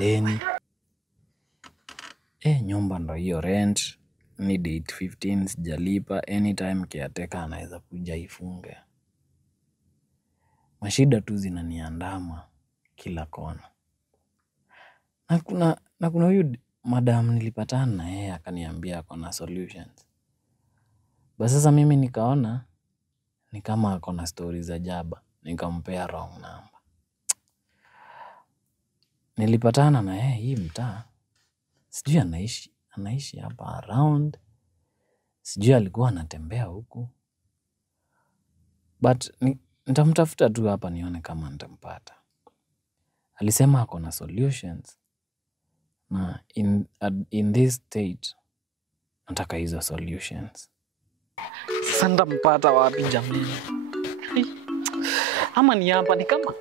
madeni. Nyumba ndo hiyo rent. Ni date 15 sijalipa. Anytime caretaker anaweza kuja ifunge. Mashida tu zinaniandama kila kona. Na kuna huyu madam nilipatana na yeye akaniambia ako na solutions. Basi sasa mimi nikaona ni kama ako na stories za jaba. Nikampea wrong number. Nilipatana na yeye hii mtaa. Sijui anaishi hapa around. Sijui alikuwa anatembea huku. But nitamtafuta tu hapa nione kama nitampata. Alisema ako na solutions. Na in this state nataka hizo solutions. Sasa nitampata wapi jamani? Ama ni hapa ni kama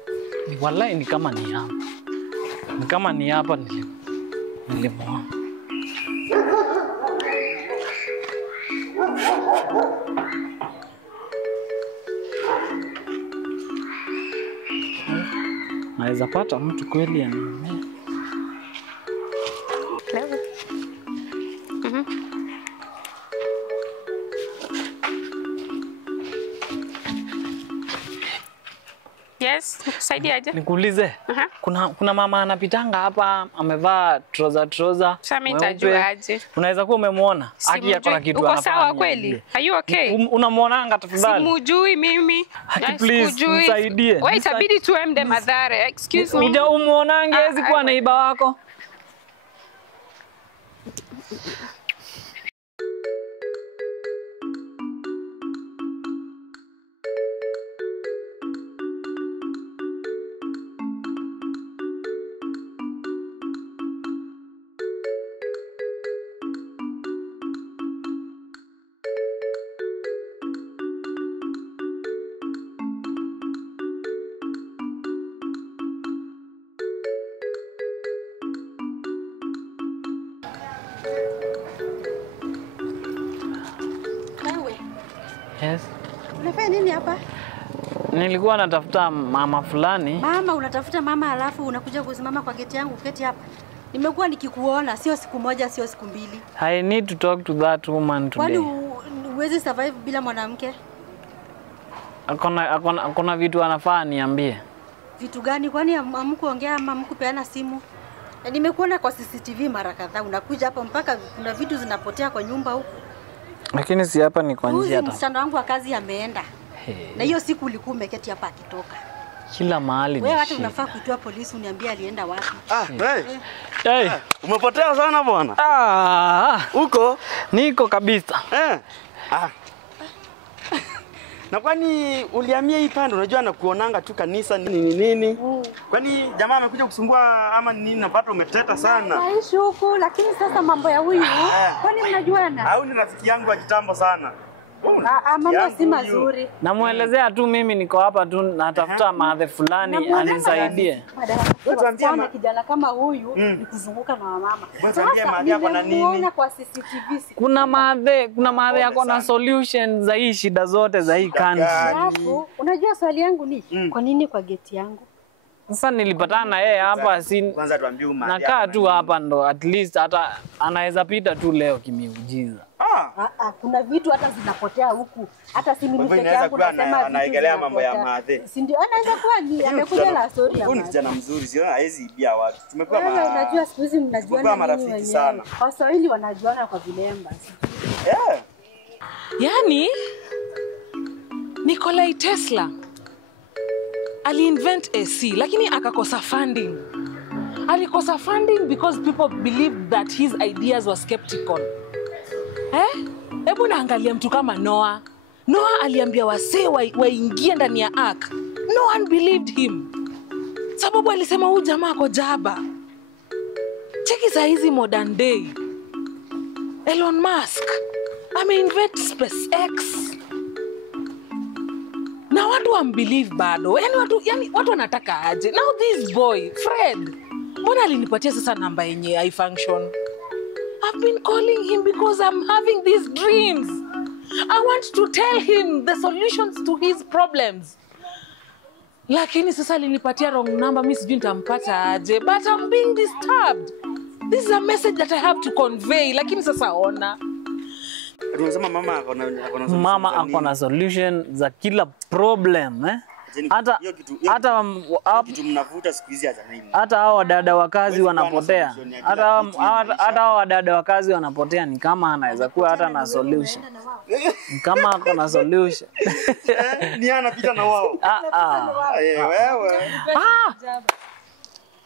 wallahi ni kama ni hapa. Ni kama ni hapa nilimwona. Naweza pata mtu kweli aniambie. Yes, saidia aje. Nikuulize. Kuna mama anapitanga hapa amevaa trouser. Sasa mimi nitajua aje. Unaweza kuwa umemuona? Aki yako na kitu anafanya. Uko sawa kweli? Are you okay? Unamuonanga tafadhali? Simujui mimi. Aki please nisaidie. Wewe itabidi tuende Madhare. Excuse me. Uja umuonange hezi kuwa neiba wako. Yes. Unafanya nini hapa? Nilikuwa natafuta mama fulani. Mama, unatafuta mama alafu unakuja kusimama kwa geti yangu keti hapa. Nimekuwa nikikuona sio siku moja sio siku mbili. I need to talk to that woman today. Kwani huwezi survive bila mwanamke? Akona vitu anafaa niambie. Vitu gani? Kwani hamkuongea ama hamkupeana simu? Nimekuona kwa CCTV mara kadhaa unakuja hapa mpaka kuna vitu zinapotea kwa nyumba huko. Lakini si hapa ni kwa njia hata. Msichana wangu wa kazi ameenda. Na hiyo siku ulikuwa umeketi hapa akitoka. Kila mahali. Wewe hata unafaa kuitoa polisi uniambie alienda wapi. Hey. Umepotea sana bwana. Uko? Niko kabisa. Na kwani ulihamia hii pande unajua na kuonanga tu kanisa nini? Kwani jamaa amekuja kusumbua ama nini napata umeteta sana? Naishi huku lakini sasa mambo ya huyu. Kwani mnajuana? Au ni rafiki yangu wa kitambo sana. Mambo si mazuri. Namuelezea tu mimi niko hapa tu natafuta madhe fulani anisaidie. Tuambie kijana kama huyu ni kuzunguka na mama. Tuambie madhe hapo na nini? Kwa CCTV. Kuna madhe yako na solution za hii shida zote za hii country. Alafu unajua swali yangu ni kwa nini kwa geti yangu? Sasa nilipatana na yeye hapa kwanza tuambie madhe. Nakaa tu hapa ndo at least hata anaweza pita tu leo kimiujiza. Kuna vitu hata zinapotea huku. Hata si mimi peke yangu nasema anaegelea mambo ya madhe. Si ndio anaweza kuwa ni amekuja na story ya madhe. Huyu kijana mzuri siona haizi ibia watu. Tumekuwa unajua siku hizi mnajuana marafiki sana. Waswahili wanajuana kwa vilemba. Yaani Nikola Tesla ali-invent AC lakini akakosa funding. Alikosa funding because people believed that his ideas were skeptical. Hebu naangalia mtu kama Noah. Noah aliambia wasee waingie ndani ya ark. No one believed him. Sababu alisema huyu jamaa ako jaba. Cheki saa hizi modern day. Elon Musk ameinvent SpaceX. Na watu wambelieve bado. Yani watu wanataka aje. Now this boy, Fred, mbona alinipatia sasa namba yenye haifunction? I've been calling him because I'm having these dreams. I want to tell him the solutions to his problems. Lakini sasa alinipatia wrong number, mimi sijui nitampata aje. But I'm being disturbed. This is a message that I have to convey. Lakini sasa ona. Tunasema mama ako na solution za kila problem hata mnavuta siku hizi acha nini. Hata hao wadada wa kazi wanapotea. Hata hao wadada wa kazi wanapotea, ni kama anaweza kuwa hata na solution. Kama ako na solution. Ni anapita na wao. Wewe.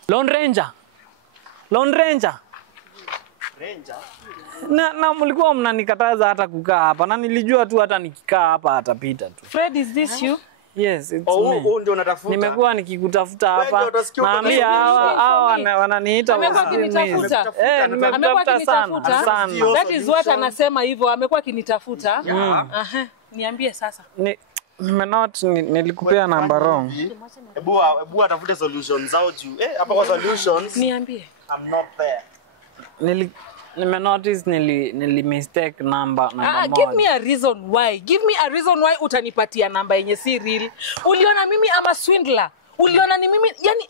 Lone Ranger. Na mlikuwa mnanikataza hata kukaa hapa, na nilijua tu hata nikikaa hapa atapita tu. Fred, is this you? Yes, it's me. Ndio unatafuta. Nimekuwa nikikutafuta hapa. Naambia hawa wananiita wasinitafuta. Nimekutafuta sana. That is what anasema hivyo, amekuwa akinitafuta. Niambie sasa. Nilikupea namba wrong. Ebu atafute solutions zao juu. Hapa kwa solutions. Niambie. I'm not there. Nimenotice nili mistake number moja. Give me a reason why. Give me a reason why utanipatia namba yenye si real. Uliona mimi ama swindler? Uliona ni mimi yani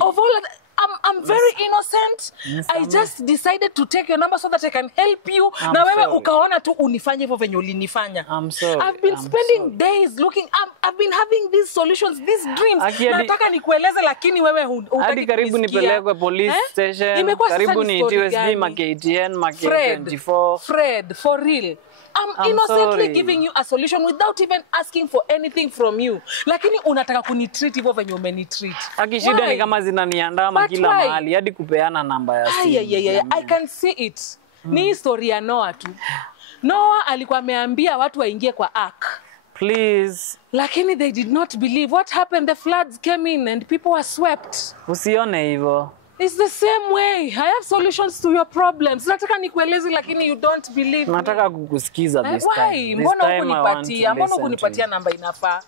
of all I'm very innocent. I just decided to take your number so that I can help you. Na wewe ukaona tu unifanye hivyo venye ulinifanya. I'm sorry. I've been spending days looking. I've been having these solutions, these dreams. Nataka nikueleze lakini wewe hutaki. Hadi karibu nipelekwe police station. Karibu niitiwe sijui ma KTN, ma K24. Fred, for real. I'm innocently giving you a solution without even asking for anything from you. Lakini unataka kunitreat hivyo venye umenitreat. Akishida ni kama zinaniandama kila mahali hadi kupeana namba ya simu. I can see it. Ni historia Noah tu. Noah alikuwa ameambia watu waingie kwa ark. Please. Lakini they did not believe. What happened? The floods came in and people were swept. Usione hivyo. It's the same way. I have solutions to your problems. Nataka nikueleze lakini you don't believe me. Nataka kukusikiza this time. Why? Mbona ukunipatia namba inafaa?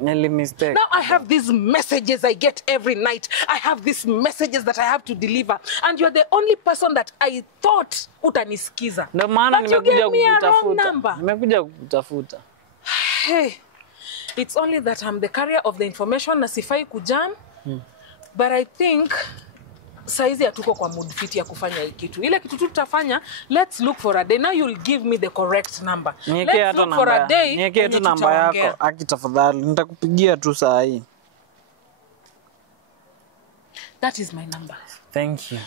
Nili mistake. Now I have these messages I get every night. I have these messages that I have to deliver. And you're the only person that I thought utanisikiza. Ndio maana nimekuja kukutafuta. Hey. It's only that I'm the carrier of the information na sifai kujam. But I think saizi hatuko kwa mood fit ya kufanya hii kitu. Ile kitu tutafanya, let's look for a day. Now you'll give me the correct number. Let's look for a day. Niwekee tu namba yako. Akitafadhali nitakupigia tu saa hii. That is my number. Thank you.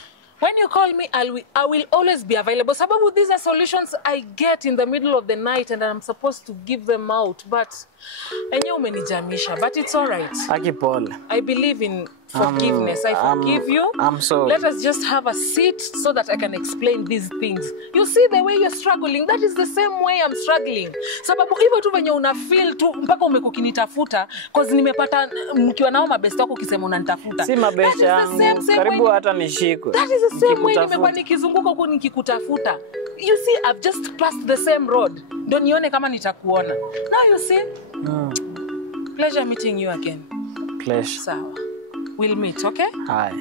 When you call me, I will always be available. Sababu these are solutions I get in the middle of the night and I'm supposed to give them out. But enye umenijamisha, but it's all right. Akipole. I believe in forgiveness. I forgive you. I'm sorry. Let us just have a seat so that I can explain these things. You see the way you're struggling, that is the same way I'm struggling. Sababu hivyo tu venye una feel tu mpaka umekukinitafuta cause nimepata mkiwa nao mabesti wako ukisema unanitafuta. Si mabesti yangu, karibu hata nishikwe. That is the same way nimekuwa nikizunguka huko nikikutafuta. You see, I've just passed the same road. Ndio nione kama nitakuona. Now you see? Pleasure meeting you again. Pleasure. Sawa. We'll meet, okay? Hi.